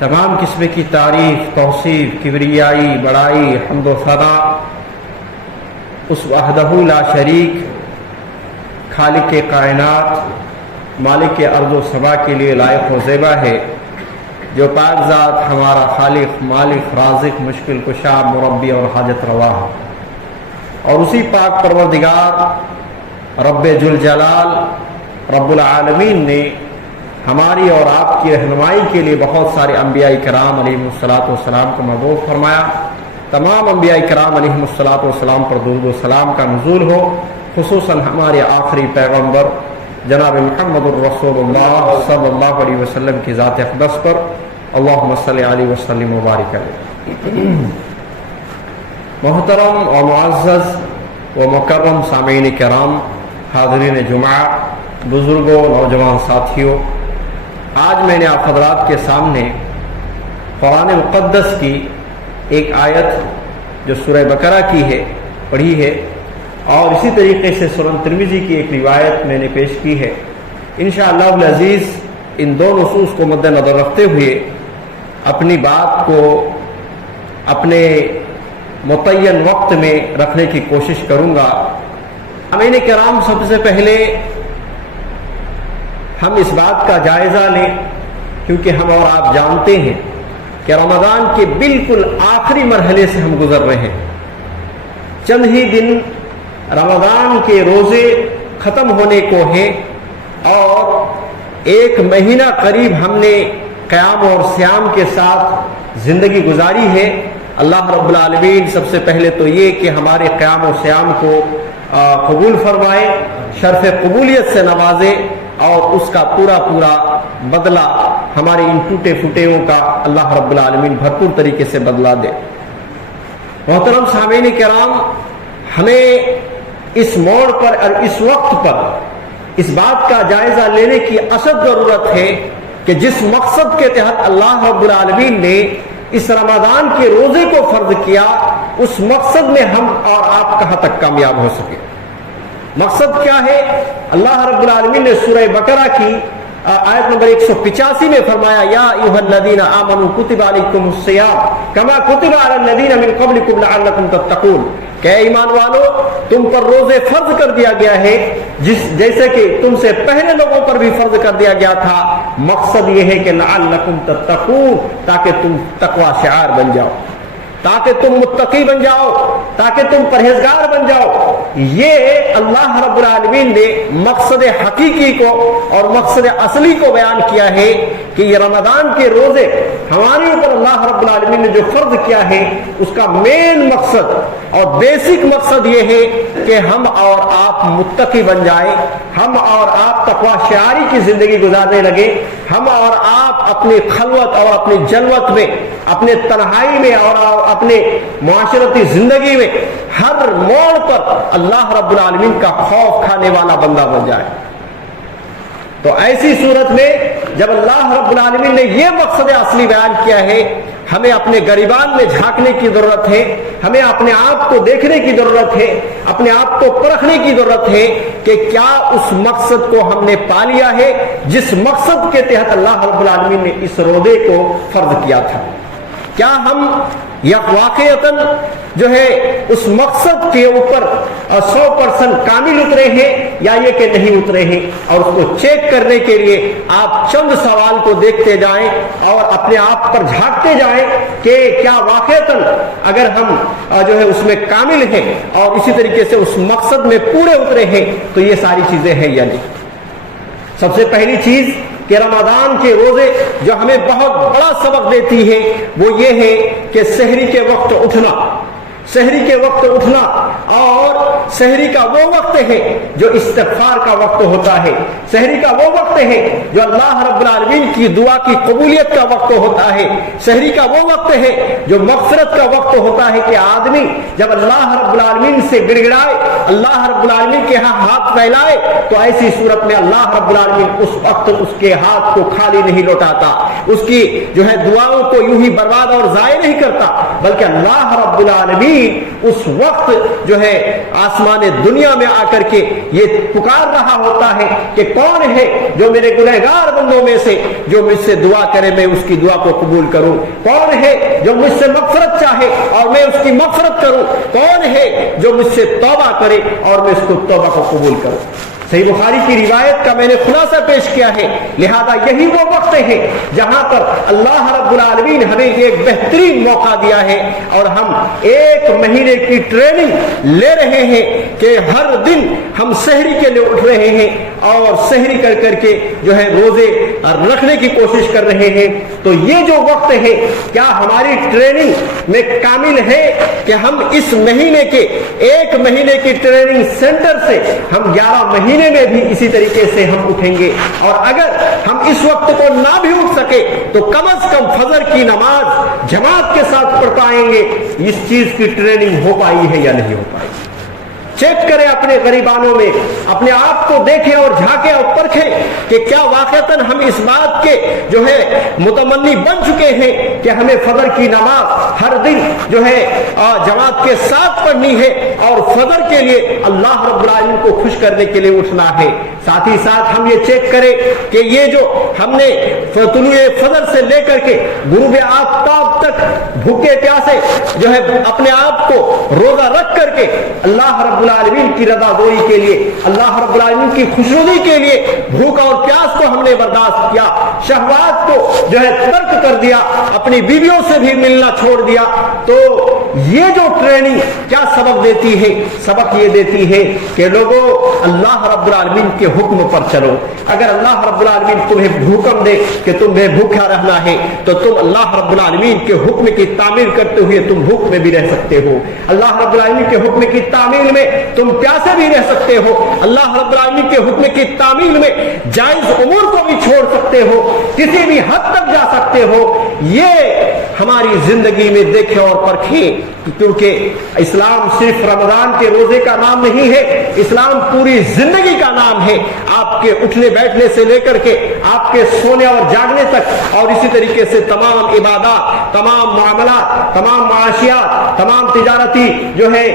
तमाम किस्म की तारीफ़, तौसीफ़, किबरियाई, बड़ाई, हम्द व सना उस वहदहु ला शरीक खालिक कायनात, मालिक अर्ज़ व समा के लिए लायक व ज़ेबा है, जो पाक ज़ात हमारा खालिक, मालिक, राज़िक, मुश्किल कुशा, मुरब्बी और हाजत रवा है। और उसी पाक परवरदिगार रब्बे जुल जलाल रब्बुल आलमीन ने हमारी और आपकी रहनुमाई के लिए बहुत सारे अंबिया किराम अलैहिमुस्सलातु वस्सलाम को मबऊस फरमाया। तमाम अंबिया किराम अलैहिमुस्सलातु वस्सलाम पर दुरूद व सलाम का नुज़ूल हो, खुसूसन हमारे आखिरी पैगम्बर जनाब मुहम्मदुर रसूलुल्लाह सल्लल्लाहु अलैहि वसल्लम की ज़ात अक़दस पर अल्लाहुम्मा सल्लि अलैहि वसल्लिम व बारिक अलैहि। मोहतरम और मुअज़्ज़ज़ व मुकर्रम सामीन किराम, हाज़रीन जुमा, बुज़ुर्गों, नौजवान साथियों, आज मैंने आप हज़रात के सामने कुरान मुक़द्दस की एक आयत जो सूरह बकरा की है पढ़ी है, और इसी तरीके से सुनन तिरमिज़ी की एक रिवायत मैंने पेश की है। इंशाअल्लाहुल अज़ीज़ इन दो नुसूस को मद्देनज़र रखते हुए अपनी बात को अपने मुतय्यन वक्त में रखने की कोशिश करूँगा। अमीन किराम, सबसे पहले हम इस बात का जायज़ा लें, क्योंकि हम और आप जानते हैं कि रमज़ान के बिल्कुल आखिरी मरहले से हम गुज़र रहे हैं। चंद ही दिन रमज़ान के रोज़े ख़त्म होने को हैं और एक महीना करीब हमने क़याम और सियाम के साथ ज़िंदगी गुजारी है। अल्लाह रब्बुल आलमीन सबसे पहले तो ये कि हमारे क़याम और सियाम को कबूल फरमाए, शर्फ़ कबूलियत से नवाजे और उसका पूरा पूरा बदला हमारे इन टूटे फूटेों का अल्लाह रब्बुल आलमीन भरपूर तरीके से बदला दे। मोहतरम सामीन किराम, हमें इस मोड़ पर और इस वक्त पर इस बात का जायज़ा लेने की अशद ज़रूरत है कि जिस मकसद के तहत अल्लाह रब्बुल आलमीन ने इस रमज़ान के रोज़े को फ़र्ज़ किया, उस मकसद में हम और आप कहाँ तक कामयाब हो सके। मकसद क्या है? अल्लाह रब्बुल आलमीन ने सूरह बकरा की आयत नंबर 185 में फरमाया, या अय्युहल्लज़ीना आमनू कुतिबा अलैकुमुस्सियाम कमा कुतिबा अलल्लज़ीना मिन क़ब्लिकुम लअल्लकुम तत्तक़ून। कि ईमान वालो, तुम पर रोजे फर्ज कर दिया गया है जैसे कि तुमसे पहले लोगों पर भी फर्ज कर दिया गया था। मकसद ये है कि लअल्लकुम तत्तक़ून, ताकि तुम तक़वा शिआर बन जाओ, ताकि तुम मुत्तकी बन जाओ, ताकि तुम परहेजगार बन जाओ। ये अल्लाह रब्बुल आलमीन ने मकसद हकीकी को और मकसद असली को बयान किया है कि ये रमज़ान के रोज़े हमारे ऊपर अल्लाह रब्बुल आलमीन ने जो फर्ज किया है, उसका मेन मकसद और बेसिक मकसद ये है कि हम और आप मुत्तकी बन जाए, हम और आप तक़वा शिआरी की ज़िंदगी गुजारने लगे, हम और आप अपनी खलवत और अपनी जलवत में, अपने तन्हाई में और अपने मुआशरती जिंदगी में हर मोड़ पर अल्लाह रब्बुल आलमीन का खौफ खाने वाला बंदा बन जाए। तो ऐसी सूरत में जब अल्लाह रब्बुल आलमीन ने यह मकसद असली बयान किया है, हमें अपने गरिबान में झांकने की जरूरत है, हमें अपने आप को देखने की जरूरत है, अपने आप को परखने की जरूरत है कि क्या उस मकसद को हमने पा लिया है जिस मकसद के तहत अल्लाह रब्बुल आलमीन ने इस रोज़े को फर्ज किया था। क्या हम या वाक़ईतन जो है उस मकसद के ऊपर 100% कामिल उतरे हैं या ये कि नहीं उतरे हैं। और उसको चेक करने के लिए आप चंद सवाल को देखते जाएं और अपने आप पर झांकते जाएं कि क्या वाक़ईतन अगर हम जो है उसमें कामिल हैं और इसी तरीके से उस मकसद में पूरे उतरे हैं तो ये सारी चीजें हैं या नहीं। सबसे पहली चीज कि रमज़ान के रोजे जो हमें बहुत बड़ा सबक देती है वो ये है कि सहरी के वक्त उठना, सहरी के वक्त उठना और सहरी का वो वक्त है जो इस्तिग़फ़ार का वक्त होता है, सहरी का वो वक्त है जो अल्लाह रब्बुल आलमीन की दुआ की कबूलियत का वक्त होता है, सहरी का वो वक्त है जो मग़फ़िरत का वक्त होता है कि आदमी जब अल्लाह रब्बुल आलमीन से गिड़गिड़ाए, अल्लाह रब्बुल आलमीन के यहाँ हाथ फैलाए तो ऐसी सूरत में अल्लाह रब्बुल आलमीन उस वक्त उसके हाथ को खाली नहीं लौटाता, उसकी जो है दुआओं को यूं ही बर्बाद और ज़ाय नहीं करता, बल्कि अल्लाह रब्बुल आलमीन العالمین اس وقت جو ہے آسمان دنیا میں آ کر کے یہ پکار رہا ہوتا ہے کہ کون ہے جو میرے گنہگار بندوں میں سے جو مجھ سے دعا کرے میں اس کی دعا کو قبول کروں، کون ہے جو مجھ سے مغفرت چاہے اور میں اس کی مغفرت کروں، کون ہے جو مجھ سے توبہ کرے اور میں اس کو توبہ کو قبول کروں۔ صحیح بخاری کی روایت کا میں نے خلاصہ پیش کیا ہے، لہذا یہی وہ وقت ہے جہاں پر اللہ رب العالمین ہمیں ایک بہترین موقع دیا ہے اور ہم 1 مہینے کی ٹریننگ لے رہے ہیں کہ ہر دن ہم سحری کے لیے اٹھ رہے ہیں اور سحری کر کر کے جو ہے روزے رکھنے کی کوشش کر رہے ہیں۔ تو یہ جو وقت ہے کیا ہماری ٹریننگ میں کامل ہے کہ ہم اس مہینے کے 1 مہینے کی ٹریننگ سینٹر سے ہم 11 مہینے میں بھی اسی طریقے سے ہم اٹھیں گے؟ اور اگر ہم اس وقت کو نہ بھی اٹھ سکے تو کم از کم فجر کی نماز جماعت کے ساتھ پڑھ پائیں گے۔ اس چیز کی ٹریننگ ہو پائی ہے یا نہیں ہو پائی؟ چیک کریں اپنے غریبانوں میں، اپنے آپ کو دیکھیں اور جھانکیں اور پرکھیں کہ کیا واقعتاً ہم اس بات کے جو ہے متمنی بن چکے ہیں کہ ہمیں فجر کی نماز ہر دن جو ہے جماعت کے ساتھ پڑھنی ہے اور فجر کے لیے اللہ رب العالمین کو خوش کرنے کے لیے اٹھنا ہے۔ ساتھ ہی ساتھ ہم یہ چیک کریں کہ یہ جو ہم نے طلوع فجر سے لے کر کے غروب آفتاب تک بھوکے پیاسے جو ہے اپنے آپ کو روزہ رکھ کر کے اللہ رب العالمین کی رضا گوئی کے لیے، اللہ رب العالمین کی خوشنودی کے لیے بھوک اور پیاس کو ہم نے برداشت کیا، شہوات کو جو ہے ترک کر دیا، اپنی بیویوں سے بھی ملنا چھوڑ دیا، تو یہ جو ٹریننگ کیا سبق دیتی ہے؟ سبق یہ دیتی ہے کہ لوگوں اللہ رب العالمین کے حکم پر چلو۔ اگر اللہ رب العالمین تمہیں حکم دے کہ تمہیں بھوکا رہنا ہے تو تم اللہ رب العالمین کے حکم کی تعمیل کرتے ہوئے تم بھوک میں بھی رہ سکتے ہو، اللہ رب العالمین کے حکم کی تعمیل میں تم پیاسے بھی رہ سکتے ہو، اللہ رب العالمین کے حکم کی تعمیل میں جائز امور کو بھی چھوڑ سکتے ہو، کسی بھی حد تک جا سکتے ہو۔ یہ ہماری زندگی میں دیکھیں اور پرکھیں، کیونکہ اسلام صرف رمضان کے روزے کا نام نہیں ہے، اسلام پوری زندگی کا نام ہے، آپ کے اٹھنے بیٹھنے سے لے کر کے آپ کے سونے اور جاگنے تک، اور اسی طریقے سے تمام عبادات، تمام معاملات، تمام معاشیات، تمام تجارتی جو ہے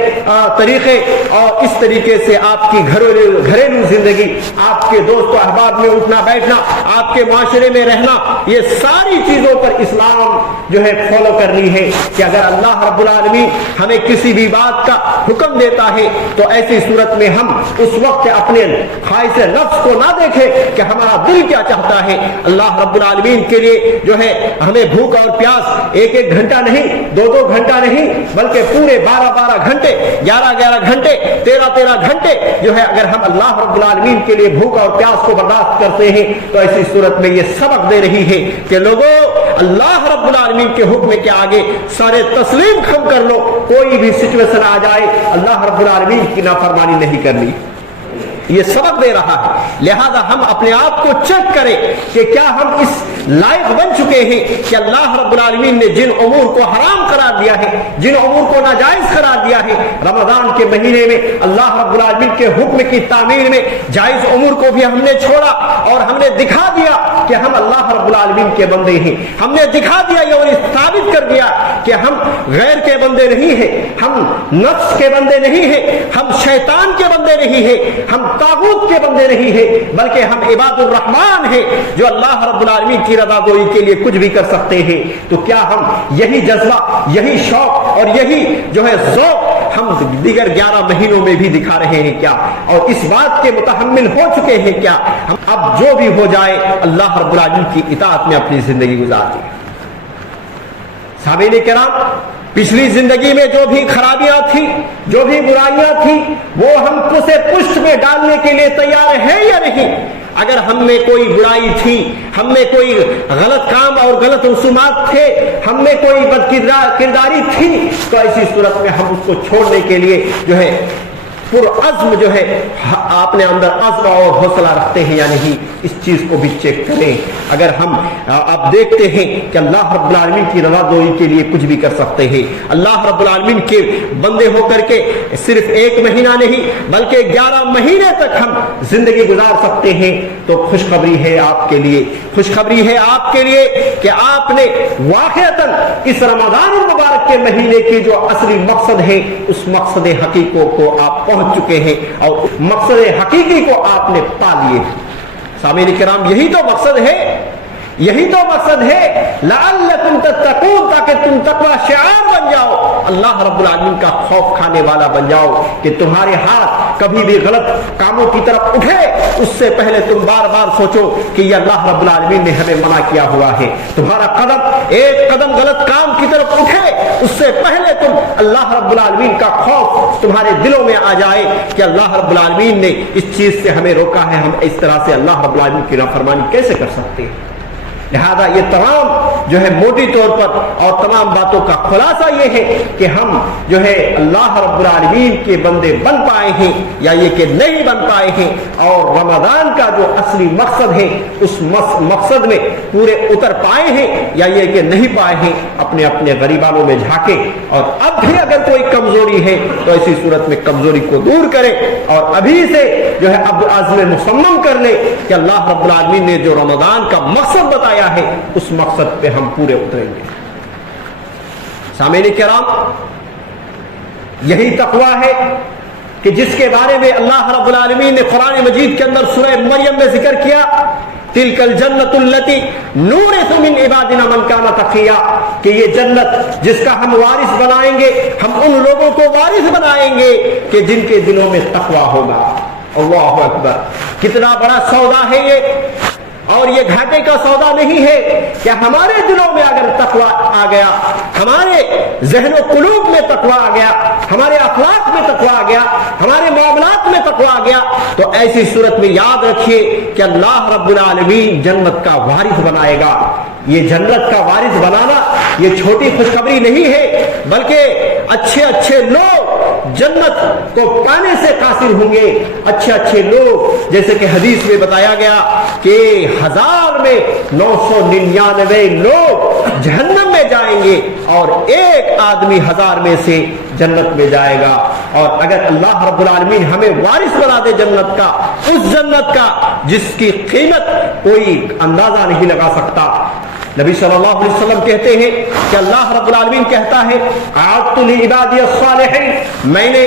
طریقے، اور اس طریقے سے آپ کی گھریلو زندگی، آپ کے دوست و احباب میں اٹھنا بیٹھنا، آپ کے معاشرے میں رہنا، یہ ساری چیزوں پر اسلام جو ہے فالو کرنی ہے کہ اگر اللہ رب العالمین ہمیں کسی بھی بات کا حکم دیتا ہے تو ایسی صورت میں ہم اس وقت اپنے خواہش نفس کو نہ دیکھیں کہ ہمارا دل کیا چاہتا ہے۔ اللہ رب العالمین کے لیے جو ہے ہمیں بھوک اور پیاس 1-1 گھنٹہ نہیں، 2-2 گھنٹہ نہیں، بلکہ پورے 12-12 گھنٹے، 11-11 گھنٹے، 13-13 گھنٹے جو ہے اگر ہم اللہ رب العالمین کے لیے بھوک اور پیاس کو برداشت کرتے ہیں تو ایسی صورت میں یہ سبق دے رہی ہے کہ لوگوں اللہ رب العالمین کے حکم کے آگے سارے تسلیم خم کر لو، کوئی بھی سچویشن آ جائے اللہ رب العالمین کی نافرمانی نہیں کرنی، یہ سبق دے رہا ہے۔ لہذا ہم اپنے آپ کو چیک کریں کہ کیا ہم اس لائق بن چکے ہیں کہ اللہ رب العالمین نے جن امور کو حرام قرار دیا ہے، جن امور کو ناجائز قرار دیا ہے، رمضان کے مہینے میں اللہ رب العالمین کے حکم کی تعمیل میں جائز امور کو بھی ہم نے چھوڑا اور ہم نے دکھا دیا کہ ہم اللہ رب العالمین کے بندے ہیں، ہم نے دکھا دیا یہ اور ثابت کر دیا کہ ہم غیر کے بندے نہیں ہیں، ہم نفس کے بندے نہیں ہیں، ہم شیطان کے بندے نہیں ہیں، ہم طاغوت کے بندے نہیں ہیں، بلکہ ہم عباد الرحمن ہیں جو اللہ رب العالمین کی رضا گوئی کے لیے کچھ بھی کر سکتے ہیں۔ تو کیا ہم یہی جذبہ، یہی شوق اور یہی جو ہے ذوق ہم دیگر 11 مہینوں میں بھی دکھا رہے ہیں کیا؟ اور اس بات کے متحمل ہو چکے ہیں کیا ہم اب جو بھی ہو جائے اللہ رب العالمین کی اطاعت میں اپنی زندگی گزار دیں؟ سامعین کرام، پچھلی زندگی میں جو بھی خرابیاں تھیں، جو بھی برائیاں تھیں، وہ ہم کو سے پشت میں ڈالنے کے لیے تیار ہیں یا نہیں؟ اگر ہم میں کوئی برائی تھی، ہم میں کوئی غلط کام اور غلط رسومات تھے، ہم میں کوئی بد کرداری تھی، تو ایسی صورت میں ہم اس کو چھوڑنے کے لیے جو ہے पुरअज़्म जो है आपने अंदर अज़्म और हौसला रखते हैं या नहीं, इस चीज को भी चेक करें। अगर हम आप देखते हैं कि अल्लाह रब्बुल आलमीन की रज़ादोई के लिए कुछ भी कर सकते हैं, अल्लाह रब्बुल आलमीन के बंदे होकर के सिर्फ 1 महीना नहीं बल्कि 11 महीने तक हम जिंदगी गुजार सकते हैं, तो खुशखबरी है आपके लिए, खुशखबरी है आपके लिए कि आपने वाक़अतन इस रमज़ान मुबारक के महीने की जो असली मकसद है उस मकसद हकीको को आप पहुंच चुके हैं और मकसद हकीकी को आपने पा लिए। सामीन किराम, यही तो मकसद है, यही तो मकसद है, लअल्लकुम तत्तकून, ताकि तुम तकवा शिआर बन जाओ, अल्लाह रब्बुल आलमीन का खौफ खाने वाला बन जाओ, कि तुम्हारे हाथ कभी भी गलत कामों की तरफ उठे उससे पहले तुम बार बार सोचो कि ये अल्लाह रब्बुल आलमीन ने हमें मना किया हुआ है। तुम्हारा कदम एक कदम गलत काम की तरफ उठे उससे पहले तुम अल्लाह रब्बुल आलमीन का खौफ तुम्हारे दिलों में आ जाए कि अल्लाह रब्बुल आलमीन ने इस चीज से हमें रोका है, हम इस तरह से अल्लाह रब्बुल आलमीन की नाफरमानी कैसे कर सकते हैं। लिहाजा ये तमाम जो है मोटी तौर पर और तमाम बातों का खुलासा ये है कि हम जो है अल्लाह रब्बुल आलमीन के बंदे बन पाए हैं या ये कि नहीं बन पाए हैं, और रमजान का जो असली मकसद है उस मकसद में पूरे उतर पाए हैं या ये कि नहीं पाए हैं। अपने अपने गरीबानों में झांके और अब भी अगर कोई कमजोरी है तो ऐसी सूरत में कमजोरी को दूर करें और अभी से जो है अब आज़्म मुसम्मम कर ले कि अल्लाह रब्बुल आलमीन ने जो रमजान का मकसद बताया है उस मकसद पे हम पूरे उतरेंगे। सामीन किराम, यही तकवा है कि जिसके बारे में अल्लाह रब्बुल आलमीन ने कुरान मजीद के अंदर सूरह मरियम में जिक्र किया, तिलकल जन्नतुल्लती नूरिसु मिन इबादिना मन काना तक़िया, कि ये जन्नत जिसका हम वारिस बनाएंगे, हम उन लोगों को वारिस बनाएंगे कि जिनके दिलों में तकवा होगा। अल्लाहु अकबर, कितना बड़ा सौदा है ये, और ये घाटे का सौदा नहीं है कि हमारे दिलों में अगर तकवा आ गया, हमारे ज़हन व कुलूब में तकवा आ गया, हमारे अखलाक में तकवा आ गया, हमारे मामलात में तकवा आ गया, तो ऐसी सूरत में याद रखिए कि अल्लाह रब्बुल आलमीन जन्नत का वारिस बनाएगा। ये जन्नत का वारिस बनाना ये छोटी खुशखबरी नहीं है, बल्कि अच्छे अच्छे लोग जन्नत को पाने से कासिर होंगे। अच्छे अच्छे लोग, जैसे कि हदीस में बताया गया कि 1000 में 999 लोग जहन्नम में जाएंगे और एक आदमी 1000 में से जन्नत में जाएगा। और अगर अल्लाह रब्बुल आलमीन हमें वारिस बना दे जन्नत का, उस जन्नत का जिसकी कीमत कोई अंदाजा नहीं लगा सकता। नबी सल्लल्लाहु अलैहि वसल्लम कहते हैं कि अल्लाह रब्बुल आलमीन कहता है, आअतु ली इबादी अस्सालिहीन, मैंने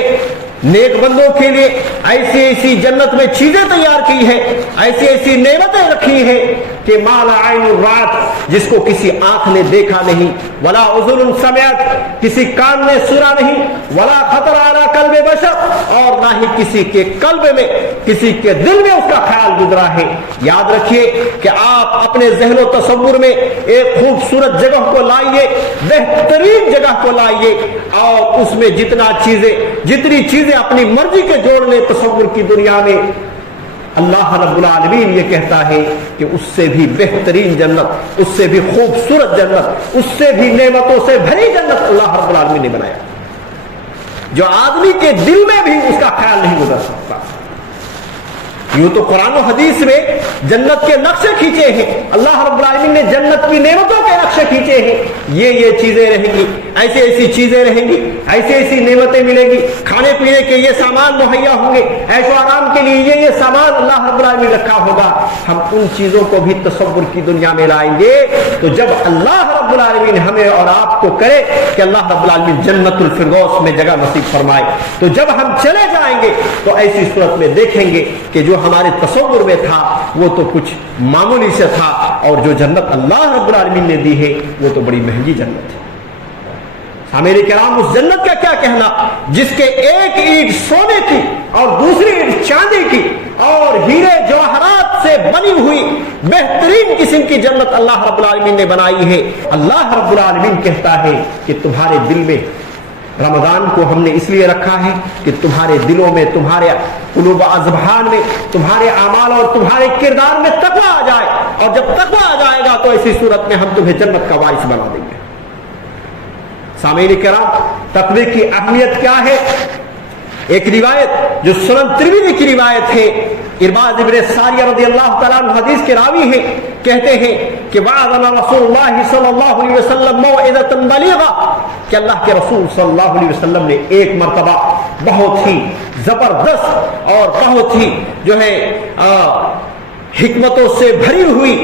नेक बंदों के लिए ऐसी ऐसी जन्नत में चीजें तैयार की है, ऐसी ऐसी नेमतें रखी है कि माला आइन रात, जिसको किसी आंख ने देखा नहीं, वला उज़ुन समिअत, किसी कान ने सुना नहीं, वला खतर अला कल्बे बशर, और ना ही किसी के कल्ब में, किसी के दिल में उसका ख्याल गुजरा है। याद रखिए कि आप अपने ज़हन व तसव्वुर में एक खूबसूरत जगह को लाइए, बेहतरीन जगह को लाइए, और उसमें जितनी चीजें अपनी मर्जी के जोड़ ले तसव्वुर की दुनिया में, अल्लाह रब्बुल आलमीन ये कहता है कि उससे भी बेहतरीन जन्नत, उससे भी खूबसूरत जन्नत, उससे भी नेमतों से भरी जन्नत अल्लाह रब्बुल आलमीन ने बनाया, जो आदमी के दिल में भी उसका ख्याल नहीं गुजर सकता। यूं तो कुरान और हदीस में जन्नत के नक्शे खींचे हैं, अल्लाह रब्बुल आलमीन ने जन्नत की नेमतों के नक्शे खींचे हैं, ये चीजें रहेंगी, ऐसी ऐसी चीजें रहेंगी, ऐसी ऐसी नेमतें मिलेंगी, खाने पीने के ये सामान मुहैया होंगे, ऐशो आराम के लिए ये सामान अल्लाह रब्बुल आलमीन रखा होगा। हम उन चीजों को भी तसव्वुर की दुनिया में लाएंगे। तो जब अल्लाह रब्बुल आलमीन हमें और आपको करे कि अल्लाह रब्बुल आलमीन जन्नतुल फिरदौस में जगह नसीब फरमाए, तो जब हम चले जाएंगे तो ऐसी सूरत में देखेंगे कि जो हमारे तसव्वुर में था वो तो कुछ मामूली से था, और जो जन्नत अल्लाह रब्बुल आलमीन ने दी है वो तो बड़ी महंगी जन्नत है। मेरे किराम, उस जन्नत का क्या कहना जिसके एक ईंट सोने की और दूसरी ईंट चांदी की और हीरे जवाहरात से बनी हुई बेहतरीन किस्म की जन्नत अल्लाह रब्बुल आलमीन ने बनाई है। अल्लाह रब्बुल आलमीन कहता है कि तुम्हारे दिल में रमजान को हमने इसलिए रखा है कि तुम्हारे दिलों में, तुम्हारे कुलूब अज़हान में, तुम्हारे अमाल और तुम्हारे किरदार में तक़वा आ जाए, और जब तक़वा आ जाएगा तो ऐसी सूरत में हम तुम्हें जन्नत का वारिस बना देंगे। सामीन किराम, तक़वा की अहमियत क्या है? ایک روایت جو سنن ترمذی کی روایت ہے، ارباز ابن ساریہ رضی اللہ تعالیٰ عنہ حدیث کے راوی ہیں، کہتے ہیں کہ وعظنا رسول اللہ صلی اللہ علیہ وسلم موعظۃ بلیغہ، کہ اللہ کے رسول صلی اللہ علیہ وسلم نے ایک مرتبہ بہت ہی زبردست اور بہت ہی جو ہے حکمتوں سے بھری ہوئی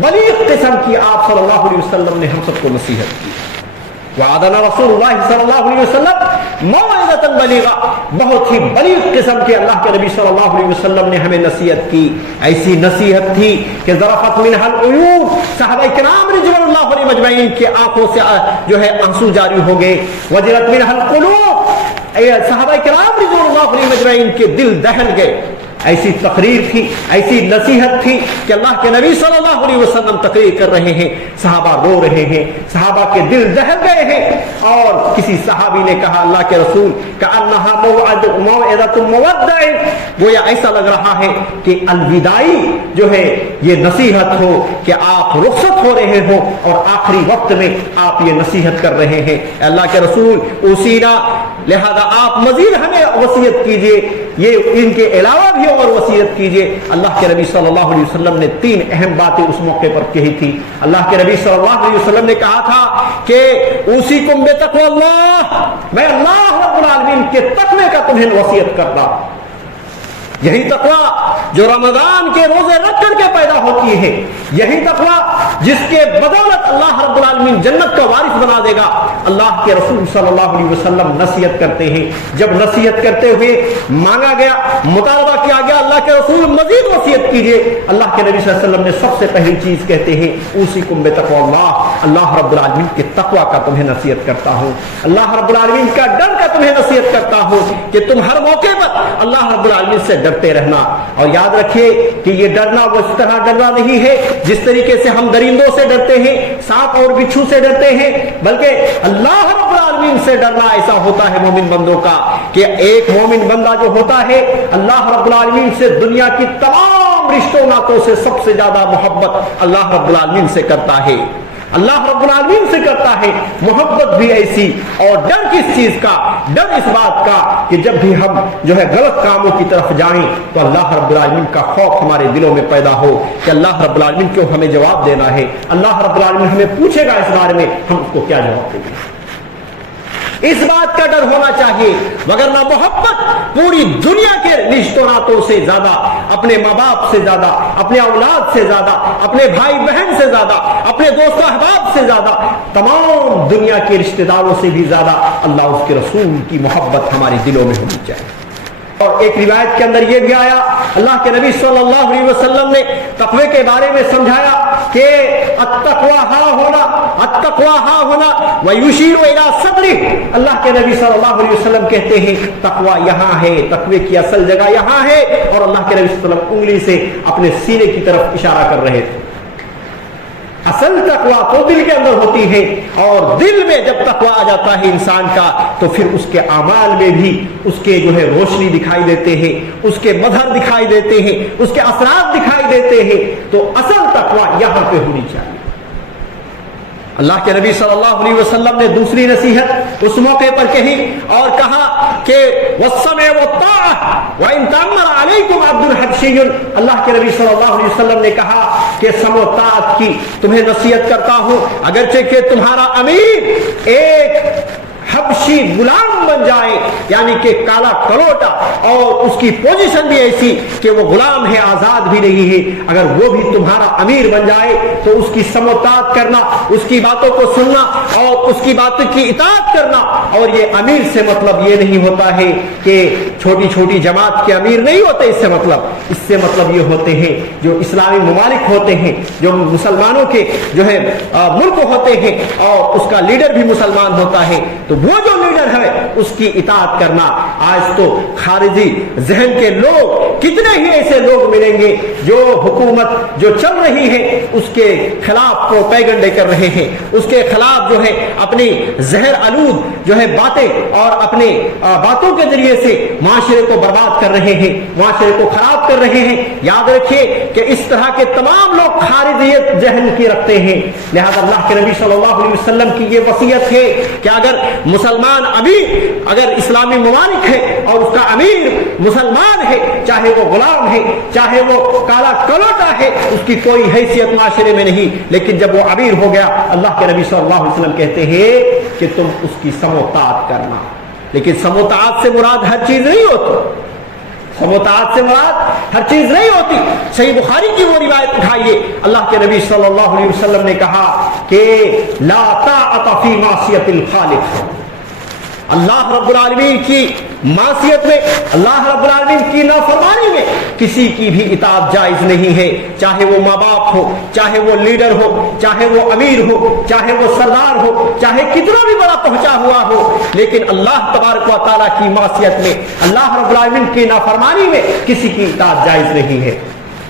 بلیغ قسم کی آپ صلی اللہ علیہ وسلم نے ہم سب کو نصیحت کی۔ وعدنا رسول اللہ صلی اللہ علیہ وسلم موعظۃ بلیغہ، بہت ہی بلیغ قسم کے اللہ کے نبی صلی اللہ علیہ وسلم نے ہمیں نصیحت کی۔ ایسی نصیحت تھی کہ ذرفت منها العیون، صحابہ کرام رضوان اللہ علیہم اجمعین کی آنکھوں سے جو ہے آنسو جاری ہو گئے۔ وجلت منها القلوب، صحابہ کرام رضوان اللہ علیہم اجمعین کے دل دہل گئے۔ ایسی تقریر تھی، ایسی نصیحت تھی کہ اللہ کے نبی صلی اللہ علیہ وسلم تقریر کر رہے ہیں، صحابہ رو رہے ہیں، صحابہ کے دل دہل گئے ہیں۔ اور کسی صحابی نے کہا اللہ کے رسول کأنها موعظۃ مودع، گویا ایسا لگ رہا ہے کہ الوداعی جو ہے یہ نصیحت ہو کہ آپ رخصت ہو رہے ہو اور آخری وقت میں آپ یہ نصیحت کر رہے ہیں۔ اللہ کے رسول اوصینا، لہذا آپ مزید ہمیں وصیت کیجئے، یہ ان کے علاوہ بھی اور وصیت کیجئے۔ اللہ کے نبی صلی اللہ علیہ وسلم نے 3 اہم باتیں اس موقع پر کہی تھی۔ اللہ کے نبی صلی اللہ علیہ وسلم نے کہا تھا کہ اوصیکم بتقوی اللہ، میں اللہ رب العالمین کے تقوی کا تمہیں وصیت کرتا ہوں۔ یہی تقوی جو رمضان کے روزے رکھ کر کے پیدا ہوتی ہے، یہی تقوی جس کے بدولت اللہ رب العالمین جنت کا وارث بنا دے گا۔ اللہ کے رسول صلی اللہ علیہ وسلم نصیحت کرتے ہیں، جب نصیحت کرتے ہوئے مانگا گیا، مطالبہ کیا گیا اللہ کے رسول مزید وصیت کیجیے، اللہ کے نبی صلی اللہ علیہ وسلم نے سب سے پہلی چیز کہتے ہیں اوصیکم بتقوی اللہ، اللہ رب العالمین کے تقوی کا تمہیں نصیحت کرتا ہوں، اللہ رب العالمین کا ڈر کا تمہیں نصیحت کرتا ہوں کہ تم ہر موقع پر اللہ رب العالمین سے ڈرتے رہنا۔ اور یاد رکھیے کہ یہ ڈرنا وہ اس طرح ڈرنا نہیں ہے جس طریقے سے ہم درندوں سے ڈرتے ہیں، سانپ اور بچھو سے ڈرتے ہیں، بلکہ اللہ رب العالمین سے ڈرنا ایسا ہوتا ہے مومن بندوں کا کہ ایک مومن بندہ جو ہوتا ہے اللہ رب العالمین سے دنیا کی تمام رشتوں ناتوں سے سب سے زیادہ محبت اللہ رب العالمین سے کرتا ہے، اللہ رب العالمین سے کرتا ہے۔ محبت بھی ایسی، اور ڈر کس چیز کا؟ ڈر اس بات کا کہ جب بھی ہم جو ہے غلط کاموں کی طرف جائیں تو اللہ رب العالمین کا خوف ہمارے دلوں میں پیدا ہو کہ اللہ رب العالمین کو ہمیں جواب دینا ہے، اللہ رب العالمین ہمیں پوچھے گا اس بارے میں، ہم اس کو کیا جواب دیں گے۔ اس بات کا ڈر ہونا چاہیے، وگرنہ محبت پوری دنیا کے رشتوں ناتوں سے زیادہ، اپنے ماں باپ سے زیادہ، اپنے اولاد سے زیادہ، اپنے بھائی بہن سے زیادہ، اپنے دوست احباب سے زیادہ، تمام دنیا کے رشتہ داروں سے بھی زیادہ اللہ اس کے رسول کی محبت ہمارے دلوں میں ہونی چاہیے۔ اور ایک روایت کے اندر یہ بھی آیا، اللہ کے نبی صلی اللہ علیہ وسلم نے تقوی کے بارے میں سمجھایا کہ التقوی ہا ہونا، التقوی ہا ہونا ویشیر الی صدرہ، اللہ کے نبی صلی اللہ علیہ وسلم کہتے ہیں تقوی یہاں ہے، تقوی کی اصل جگہ یہاں ہے، اور اللہ کے نبی صلی اللہ علیہ وسلم انگلی سے اپنے سینے کی طرف اشارہ کر رہے تھے۔ اصل تقوی تو دل کے اندر ہوتی ہے، اور دل میں جب تقوی آ جاتا ہے انسان کا تو پھر اس کے اعمال میں بھی اس کے جو ہے روشنی دکھائی دیتے ہیں، اس کے مظہر دکھائی دیتے ہیں، اس کے اثرات دکھائی دیتے ہیں۔ تو اصل تقوی یہاں پہ ہونی چاہیے۔ اللہ کے نبی صلی اللہ علیہ وسلم نے دوسری نصیحت اس موقع پر کہی اور کہا کہ والسمع والطاعہ وان تأمر علیکم عبد حبشی، اللہ کے نبی صلی اللہ علیہ وسلم نے کہا کہ سمع و طاعت کی تمہیں نصیحت کرتا ہوں، اگرچہ کہ تمہارا امیر ایک حبشی غلام بن جائے، یعنی کہ کالا کلوٹا، اور اس کی پوزیشن بھی ایسی کہ وہ غلام ہے، آزاد بھی نہیں ہے، اگر وہ بھی تمہارا امیر بن جائے تو اس کی سمع و طاعت کرنا، اس کی باتوں کو سننا اور اس کی باتوں کی اطاعت کرنا۔ اور یہ امیر سے مطلب یہ نہیں ہوتا ہے کہ چھوٹی چھوٹی جماعت کے امیر نہیں ہوتے، اس سے مطلب یہ ہوتے ہیں جو اسلامی ممالک ہوتے ہیں، جو مسلمانوں کے جو ہے ملک ہوتے ہیں اور اس کا لیڈر بھی مسلمان ہوتا ہے، تو وہ جو لیڈر ہے اس کی اطاعت کرنا۔ آج تو خارجی ذہن کے لوگ کتنے ہی ایسے لوگ ملیں گے جو حکومت جو چل رہی ہے اس کے خلاف پروپیگنڈے کر رہے ہیں، اس کے خلاف جو ہے اپنی زہر آلود جو ہے باتیں اور اپنے باتوں کے ذریعے سے معاشرے کو برباد کر رہے ہیں، معاشرے کو خراب کر رہے ہیں۔ یاد رکھیے کہ اس طرح کے تمام لوگ خارجیت ذہن کی رکھتے ہیں، لہذا اللہ کے نبی صلی اللہ علیہ وسلم کی یہ وصیت ہے کہ اگر मुसलमान अमीर अगर इस्लामी ममालिक है और उसका अमीर मुसलमान है, चाहे वो गुलाम है, चाहे वो काला कलोटा है, उसकी कोई हैसियत माशरे में नहीं। लेकिन जब वो अमीर हो गया, अल्लाह के नबी सल्लल्लाहु अलैहि वसल्लम कहते हैं कि तुम उसकी समोतात करना। लेकिन समोतात से मुराद हर चीज नहीं होती, समोतात से मुराद हर चीज नहीं होती। सही बुखारी की वो रिवायत उठाइए, अल्लाह के नबी सल्लल्लाहु अलैहि वसल्लम ने कहा कि ला ताअत फी मासियतिल खालिक, अल्लाह रब्बुल आलमीन की मासियत में, अल्लाह रब्बुल आलमीन की नाफरमानी में किसी की भी इताअत जायज नहीं है, चाहे वो माँ बाप हो, चाहे वो लीडर हो, चाहे वो अमीर हो, चाहे वो सरदार हो, चाहे कितना भी बड़ा पहुंचा हुआ हो। लेकिन अल्लाह तबारक व तआला की मासियत में, अल्लाह रब्बुल आलमीन की नाफरमानी में किसी की इताअत जायज नहीं है।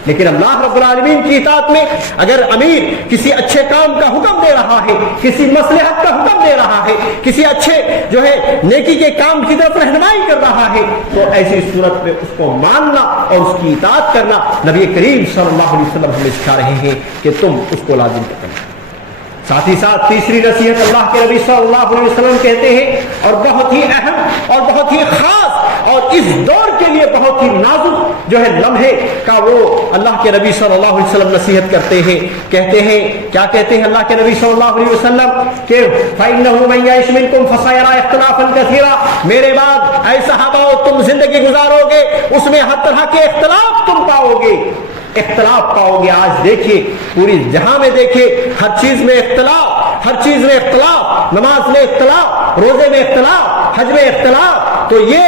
लेकिन अल्लाह रब्बुल आलमीन की इताअत में अगर अमीर किसी अच्छे काम का हुक्म दे रहा है, किसी मसलहत का हुक्म दे रहा है, किसी अच्छे जो है नेकी के काम की तरफ रहनुमाई कर रहा है, तो ऐसी सूरत में उसको मानना और उसकी इताअत करना नबी करीम सल्लल्लाहु अलैहि वसल्लम हमें सिखा रहे हैं कि तुम उसको लाजिम पकड़ना। साथ ही साथ तीसरी नसीहत अल्लाह के नबी सल्लल्लाहु अलैहि वसल्लम कहते हैं, और बहुत ही अहम और बहुत ही खास और इस दौर के लिए बहुत ही नाजुक जो है लम्हे का वो अल्लाह के नबी सल्लल्लाहु अलैहि वसल्लम नसीहत करते हैं। कहते हैं, क्या कहते हैं अल्लाह के नबी सल्लल्लाहु अलैहि वसल्लम के फ़इन्नहु मन यइश मिनकुम फसयरा इख्तिलाफन कसीरा, मेरे बाद ऐ सहाबाओ तुम जिंदगी गुजारोगे, उसमें हर तरह के इख्तिलाफ तुम पाओगे, इख्तिलाफ पाओगे। आज देखिए पूरी जहां में देखिए हर चीज में इख्तिलाफ, हर चीज में इख्तिलाफ, नमाज में इख्तिलाफ, रोजे में इख्तिलाफ, हज में इख्तिलाफ, तो ये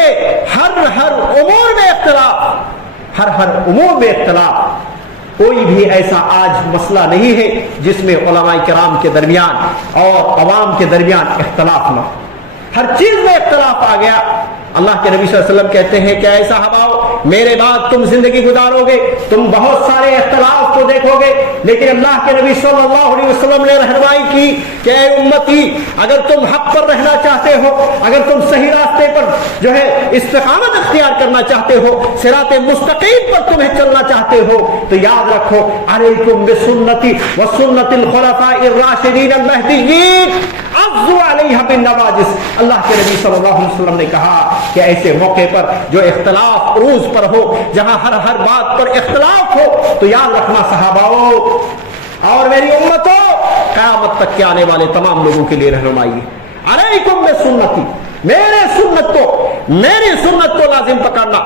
हर उमूर में इख्तिलाफ, हर उमूर में इख्तिलाफ। कोई भी ऐसा आज मसला नहीं है जिसमें उलमाए किराम के दरमियान और अवाम के दरमियान इख्तिलाफ न, हर चीज में इख्तिलाफ आ गया। अल्लाह के नबी सल्लल्लाहु अलैहि वसल्लम कहते हैं कि ऐसा हबाओ मेरे बाद तुम जिंदगी गुजारोगे, तुम बहुत सारे इख्तिलाफ को देखोगे, लेकिन अल्लाह के नबी सल्लल्लाहु अलैहि वसल्लम ने रहनुमाई की कि ऐ उम्मती, अगर तुम हक पर रहना चाहते हो, अगर तुम सही रास्ते पर जो है इस्तिकामत इख्तियार करना चाहते हो, सिराते मुस्तकीम पर तुम्हें चलना चाहते हो, तो याद रखो अलैकुम बिसुन्नती व सुन्नतिल खुलफाइर राशिदीन अल महदीय्यीन अज़्ज़ु अलैहा बिन नवाजिस। अल्लाह के नबी सल्लल्लाहु अलैहि वसल्लम ने कहा कि ऐसे मौके पर जो इख्तिलाफ उरूज पर हो, जहां हर बात पर इख्तिलाफ हो, तो याद रखना सहाबाओ और मेरी उम्मतों, क़यामत तक के आने वाले तमाम लोगों के लिए रहनुमाई है। अलैकुम बिसुन्नती, मेरी सुन्नत को लाजिम पकड़ना,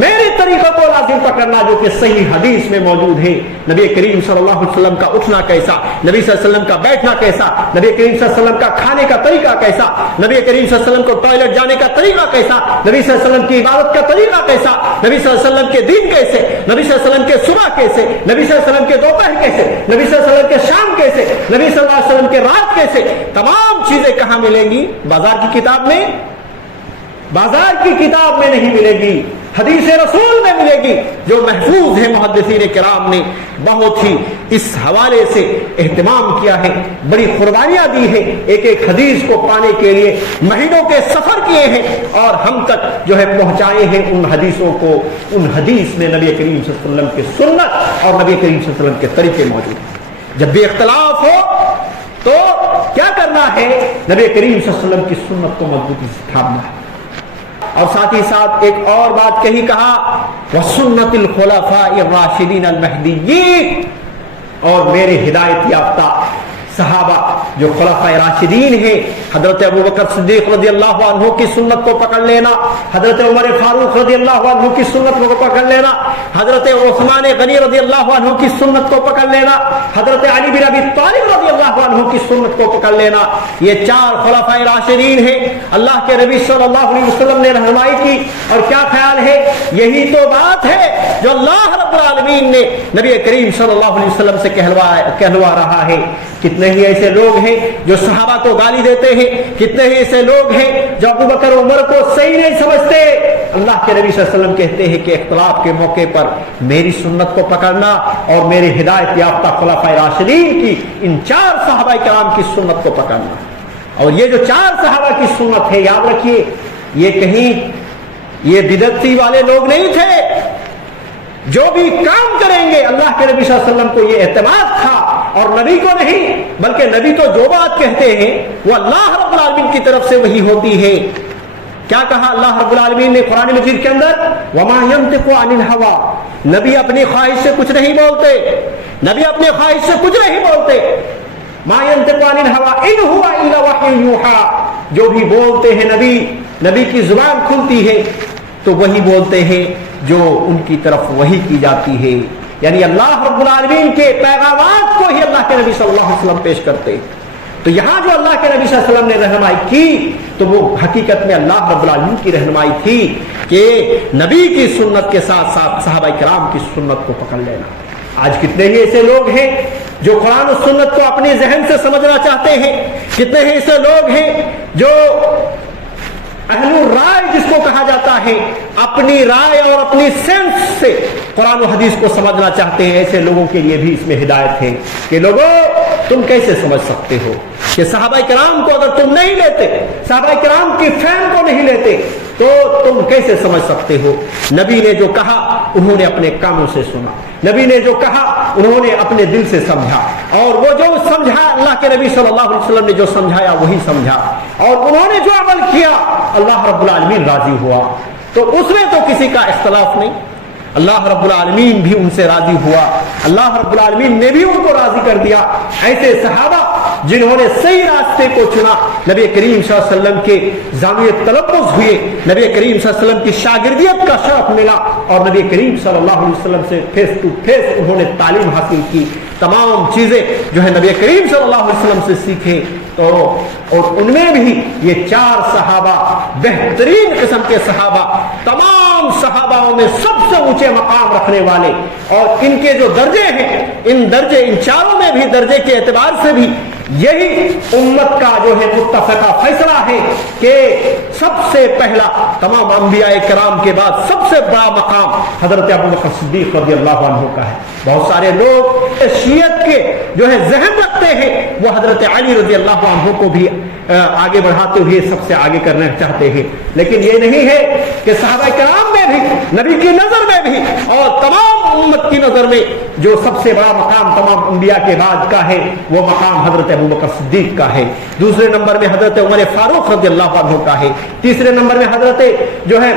मेरे तरीक़ों को लाजिम पकड़ना, जो कि सही हदीस में मौजूद है। नबी करीम सल्लल्लाहु अलैहि वसल्लम का उठना कैसा, नबी सल्लल्लाहु अलैहि वसल्लम का बैठना कैसा, नबी करीम सल्लल्लाहु अलैहि वसल्लम का खाने का तरीका कैसा, नबी करीम सल्लल्लाहु अलैहि वसल्लम को टॉयलेट जाने का तरीका कैसा, नबी सल्लल्लाहु अलैहि वसल्लम की इबादत का तरीका कैसा, नबी सल्लल्लाहु अलैहि वसल्लम के दिन कैसे, नबी सल्लल्लाहु अलैहि वसल्लम के सुबह कैसे, नबी सल्लल्लाहु अलैहि वसल्लम के दोपहर कैसे, नबी सल्लल्लाहु अलैहि वसल्लम के शाम कैसे, नबी सल्लल्लाहु अलैहि वसल्लम के रात कैसे, तमाम चीजें कहां मिलेंगी? बाजार की किताब में? बाजार की किताब में नहीं मिलेगी, हदीस रसूल में मिलेगी, जो महफूज है। मुहद्दिसीन किराम ने बहुत ही इस हवाले से एहतमाम किया है, बड़ी कुर्बानियां दी है, एक एक हदीस को पाने के लिए महीनों के सफर किए हैं और हम तक जो है पहुंचाए हैं उन हदीसों को। उन हदीस में नबी करीम सल्लल्लाहु अलैहि वसल्लम की सुन्नत और नबी करीम सल्लल्लाहु अलैहि वसल्लम के तरीके मौजूद हैं। जब भी इख्तिलाफ हो तो क्या करना है? नबी करीम सल्लल्लाहु अलैहि वसल्लम की सुन्नत को मजबूती से थामना है। और साथ ही साथ एक और बात कही, कहा वसुन्नतिल खुलफाइर राशिदीन अल महदीय्यीन, और मेरे हिदायत याफ्ता सहाबा जो खुलफाए राशिदीन है, हजरत अबू बकर सिद्दीक रज़ियल्लाहु अन्हु की सुन्नत को पकड़ लेना, हजरत उमर फारूक रज़ियल्लाहु अन्हु की सुन्नत को पकड़ लेना, हजरत उस्मान गनी रज़ियल्लाहु अन्हु की सुन्नत को पकड़ लेना, हजरत अली बिन अबी तालिब रज़ियल्लाहु अन्हु की सुन्नत को पकड़ लेना। ये चार खुलफाए राशिदीन है, अल्लाह के नबी सल्लल्लाहु अलैहि वसल्लम ने रहनुमाई की। और क्या ख्याल है, यही तो बात है जो अल्लाह रब्बुल आलमीन ने नबी करीम सल्लल्लाहु अलैहि वसल्लम से कहलवा रहा है। कितने ही ऐसे लोग हैं जो सहाबा को गाली देते हैं, कितने ही ऐसे लोग हैं जो अबू बकर उमर को सही नहीं समझते। अल्लाह के नबी सल्लल्लाहु अलैहि वसल्लम कहते हैं कि इख्तिलाफ के मौके पर मेरी सुन्नत को पकड़ना और मेरे हिदायत याफ्ता खुलफाए राशिदीन की, इन चार सहाबा किराम की सुन्नत को पकड़ना। और ये जो चार सहाबा की सुन्नत है, याद रखिए, ये कहीं ये बिदअती वाले लोग नहीं थे। जो भी काम करेंगे, अल्लाह के नबी सल्लल्लाहु अलैहि वसल्लम को ये एतमाद था اور نبی کو نہیں، بلکہ نبی تو جو بات کہتے ہیں وہ اللہ رب العالمین کی طرف سے وہی ہوتی ہے۔ کیا کہا اللہ رب العالمین نے قرآن مجید کے اندر؟ وما ينطق عن الهوى، نبی اپنی خواہش سے کچھ نہیں بولتے، نبی اپنے خواہش سے کچھ نہیں بولتے۔ ما ينطق عن الهوى ان هو الا وحی یوحى، جو بھی بولتے ہیں نبی کی زبان کھلتی ہے تو وہی بولتے ہیں جو ان کی طرف وحی کی جاتی ہے، یعنی اللہ رب العالمین کے پیغامات کو ہی اللہ کے نبی صلی اللہ علیہ وسلم پیش کرتے۔ تو یہاں جو اللہ کے نبی صلی اللہ علیہ وسلم نے رہنمائی کی تو وہ حقیقت میں اللہ رب العالمین کی رہنمائی تھی کہ نبی کی سنت کے ساتھ ساتھ صحابہ کرام کی سنت کو پکڑ لینا۔ آج کتنے ہی ایسے لوگ ہیں جو قرآن و سنت کو اپنے ذہن سے سمجھنا چاہتے ہیں، کتنے ہی ایسے لوگ ہیں جو اہل الرائے جس کو کہا جاتا ہے، اپنی رائے اور اپنی سینس سے قرآن و حدیث کو سمجھنا چاہتے ہیں۔ ایسے لوگوں کے لیے بھی اس میں ہدایت ہے کہ لوگوں تم کیسے سمجھ سکتے ہو کہ صحابہ کرام کو اگر تم نہیں لیتے، صحابہ کرام کی فہم کو نہیں لیتے تو تم کیسے سمجھ سکتے ہو؟ نبی نے جو کہا انہوں نے اپنے کانوں سے سنا، نبی نے جو کہا انہوں نے اپنے دل سے سمجھا، اور وہ جو سمجھا اللہ کے نبی صلی اللہ علیہ وسلم نے جو سمجھایا وہی سمجھا، اور انہوں نے جو عمل کیا اللہ رب العالمین راضی ہوا۔ تو اس میں تو کسی کا اختلاف نہیں، اللہ رب العالمین بھی ان سے راضی ہوا، اللہ رب العالمین نے بھی ان کو راضی کر دیا۔ ایسے صحابہ جنہوں نے صحیح راستے کو چنا، نبی کریم صلی اللہ علیہ وسلم کے زاویہ تلفظ ہوئے، نبی کریم صلی اللہ علیہ وسلم کی شاگردیت کا شرف ملا، اور نبی کریم صلی اللہ علیہ وسلم سے فیس ٹو فیس انہوں نے تعلیم حاصل کی، تمام چیزیں جو ہے نبی کریم صلی اللہ علیہ وسلم سے سیکھے۔ تو اور ان میں بھی یہ 4 صحابہ بہترین قسم کے صحابہ، تمام صحاباؤں میں سب سے اونچے مقام رکھنے والے، اور ان کے جو درجے ہیں، ان چاروں میں بھی درجے کے اعتبار سے بھی یہی امت کا جو ہے متفقہ فیصلہ ہے کہ سب سے پہلا تمام انبیاء کرام کے بعد سب سے بڑا مقام حضرت ابوبکر صدیق رضی اللہ عنہ کا ہے۔ بہت سارے لوگ شیعت کے جو ہے ذہن رکھتے ہیں، وہ حضرت علی رضی اللہ عنہ کو بھی آگے بڑھاتے ہوئے سب سے آگے کرنا چاہتے ہیں، لیکن یہ نہیں ہے کہ صحابہ کرام میں بھی، نبی کی نظر میں بھی اور تمام امت کی نظر میں جو سب سے بڑا مقام تمام انبیاء کے بعد کا ہے وہ مقام حضرت ابوبکر صدیق کا ہے۔ دوسرے نمبر میں حضرت عمر فاروق رضی اللہ عنہ کا ہے۔ تیسرے نمبر میں حضرت جو ہے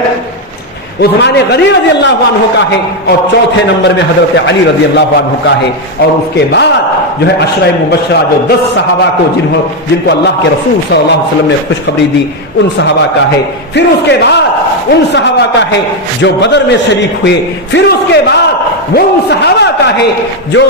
عثمان غنی رضی اللہ عنہ کا ہے، اور چوتھے نمبر میں حضرت علی رضی اللہ عنہ کا ہے، اور اس کے بعد جو ہے عشرہ مبشرہ جو 10 صحابہ کو جن کو اللہ کے رسول صلی اللہ علیہ وسلم نے خوشخبری دی ان صحابہ کا ہے، پھر اس کے بعد ان صحابہ کا ہے جو بدر میں شریک ہوئے، پھر اس کے بعد وہ ان صحابہ کا ہے جو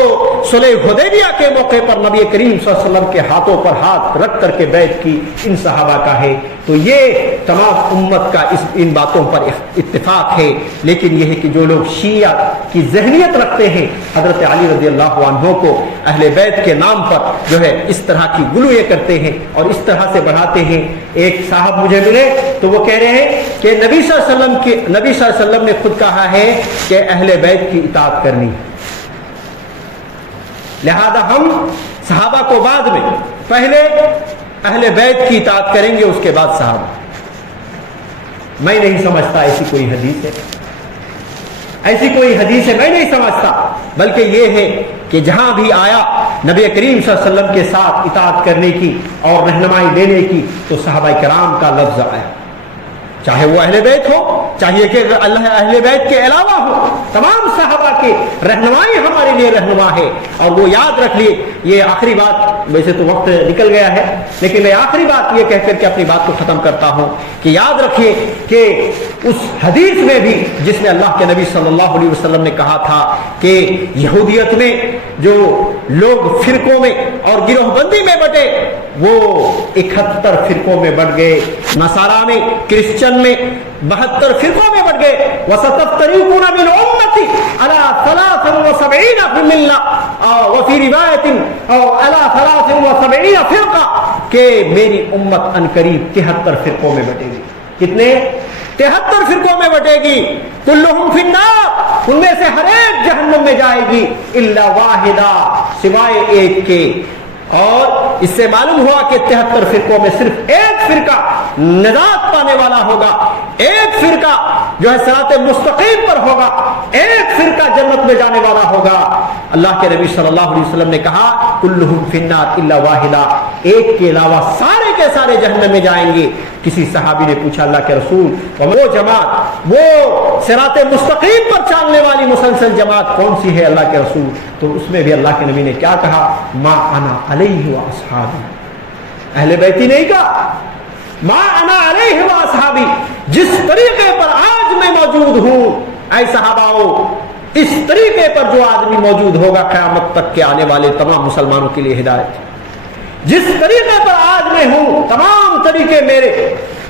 صلح حدیبیہ کے موقع پر نبی کریم صلی اللہ علیہ وسلم کے ہاتھوں پر ہاتھ رکھ کر کے بیعت کی، ان صحابہ کا ہے۔ تو یہ تمام امت کا ان باتوں پر اتفاق ہے، لیکن یہ ہے کہ جو لوگ شیعہ کی ذہنیت رکھتے ہیں، حضرت علی رضی اللہ عنہ کو اہل بیت کے نام پر جو ہے اس طرح کی گلوے کرتے ہیں اور اس طرح سے بڑھاتے ہیں۔ ایک صاحب مجھے ملے تو وہ کہہ رہے ہیں کہ نبی صلی اللہ علیہ وسلم نے خود کہا ہے کہ اہل بیت کی اطاعت کرنی، لہذا ہم صحابہ کو بعد میں، پہلے اہل بیت کی اطاعت کریں گے اس کے بعد صحابہ۔ میں نہیں سمجھتا ایسی کوئی حدیث ہے، ایسی کوئی حدیث ہے میں نہیں سمجھتا، بلکہ یہ ہے کہ جہاں بھی آیا نبی کریم صلی اللہ علیہ وسلم کے ساتھ اطاعت کرنے کی اور رہنمائی دینے کی تو صحابہ کرام کا لفظ آیا، چاہے وہ اہل بیت ہو، چاہیے کہ اللہ اہل بیت کے علاوہ ہو، تمام صحابہ کی رہنمائی ہمارے لیے رہنما ہے۔ اور وہ یاد رکھ لیے، یہ آخری بات، ویسے تو وقت نکل گیا ہے لیکن میں آخری بات یہ کہہ کر کے اپنی بات کو ختم کرتا ہوں کہ یاد رکھیے کہ اس حدیث میں بھی جس میں اللہ کے نبی صلی اللہ علیہ وسلم نے کہا تھا کہ یہودیت میں جو لوگ فرقوں میں اور گروہ بندی میں بٹے وہ 71 فرقوں میں بٹ گئے، نصارہ میں، کرسچن میں 72 فرقوں میں بٹ گئے، وَسَتَفْتَرِقُونَ مِنْ أُمَّتِي عَلَى 73 فِي الْمِلَّةِ وَفِي رِوَایَةٍ عَلَى 73 فرقہ، کہ میری امت عنقریب 73 فرقوں میں بٹے گی۔ کتنے؟ 73 فرقوں میں بٹے گی، کلہم فی النار، ان میں سے ہر ایک جہنم میں جائے گی، الا واحدہ، سوائے ایک کے۔ اور اس سے معلوم ہوا کہ 73 فرقوں میں صرف ایک فرقہ نجات پانے والا ہوگا، ایک فرقہ جو ہے صراط مستقیم پر ہوگا، ایک فرقہ جنت میں جانے والا ہوگا۔ اللہ کے نبی صلی اللہ علیہ وسلم نے کہا کلہم فی النار الا واحدہ، ایک کے علاوہ سارے کے سارے جہنم میں جائیں گے۔ کسی صحابی نے پوچھا اللہ کے رسول وہ جماعت، وہ صراط مستقیم پر چلنے والی مسلسل جماعت کون سی ہے اللہ کے رسول؟ تو اس میں بھی اللہ کے نبی نے کیا کہا؟ ما انا علیہ و اصحابی، اہل بیتی نہیں کہا، ما انا علیہ و اصحابی، جس طریقے پر آج میں موجود ہوں اے صحاباؤ، اس طریقے پر جو آدمی موجود ہوگا قیامت تک کے آنے والے تمام مسلمانوں کے لیے ہدایت۔ جس طریقے پر آج میں ہوں تمام طریقے میرے،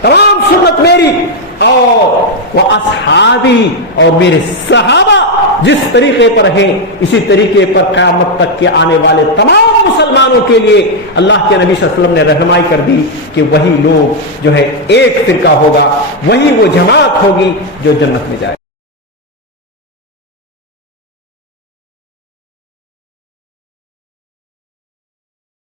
تمام سنت میری، اور وہ اصحابی اور میرے صحابہ جس طریقے پر ہیں اسی طریقے پر قیامت تک کے آنے والے تمام مسلمانوں کے لیے اللہ کے نبی صلی اللہ علیہ وسلم نے رہنمائی کر دی کہ وہی لوگ جو ہے ایک فرقہ ہوگا، وہی وہ جماعت ہوگی جو جنت میں جائے۔